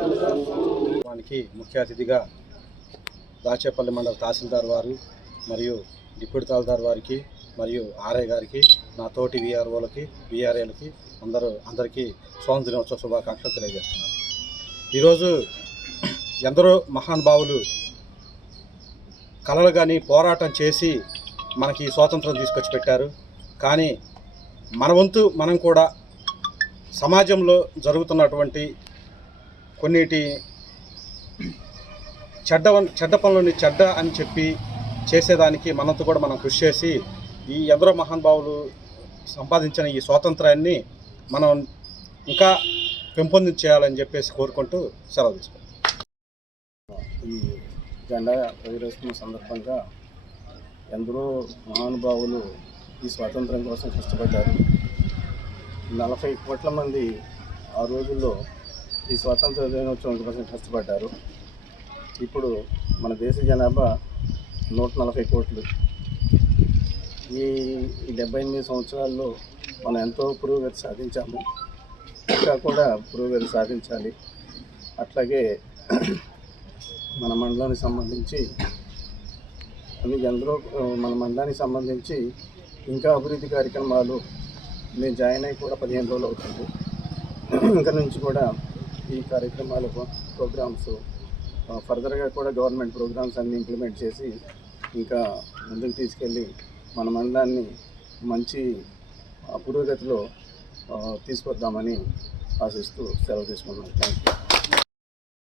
వానికి ముఖ్య అతిథిగా దాచేపల్లి మండల తహసీల్దార్ వారు మరియు డిప్యూటీ తహసీల్దార్ వారికి మరియు ఆర్ఐ గారికి, నా తోటి విఆర్ఓలకి, విఆర్ఏలకి అందరికీ స్వాతంత్ర దినోత్సవ శుభాకాంక్షలు తెలియజేస్తున్నాను. ఈరోజు ఎందరో మహానుభావులు కలలు కానీ పోరాటం చేసి మనకి స్వాతంత్రం తీసుకొచ్చి పెట్టారు. కానీ మన వంతు మనం కూడా సమాజంలో జరుగుతున్నటువంటి కొన్నిటి చెడ్డ పనులని చెడ్డ అని చెప్పి చేసేదానికి మనంతో కూడా మనం కృషి చేసి ఈ ఎందరో మహానుభావులు సంపాదించిన ఈ స్వాతంత్రాన్ని మనం ఇంకా పెంపొందించేయాలని చెప్పేసి కోరుకుంటూ సెలవు తీసుకుంటాం. ఈ జెండా ఎగరేస్తున్న సందర్భంగా ఎందరో మహానుభావులు ఈ స్వాతంత్రం కోసం కష్టపడ్డారు. 40 కోట్ల మంది ఆ రోజుల్లో ఈ స్వాతంత్ర దినోత్సవం కోసం కష్టపడ్డారు. ఇప్పుడు మన దేశ జనాభా 140 కోట్లు. ఈ 78 సంవత్సరాల్లో మనం ఎంతో పురోగతి సాధించాము. ఇంకా కూడా పురోగతి సాధించాలి. అట్లాగే మన మండలానికి సంబంధించి ఇంకా అభివృద్ధి కార్యక్రమాలు నేను జాయిన్ అయ్యి కూడా 15 రోజులు అవుతుంది. ఇంకా నుంచి కూడా ఈ కార్యక్రమాలు ప్రోగ్రామ్స్ ఫర్దర్గా కూడా గవర్నమెంట్ ప్రోగ్రామ్స్ అన్నీ ఇంప్లిమెంట్ చేసి ఇంకా ముందుకు తీసుకెళ్ళి మన మండలాన్ని మంచి పురోగతిలో తీసుకొద్దామని ఆశిస్తూ సెలవు తీసుకుంటున్నాను. Thank you.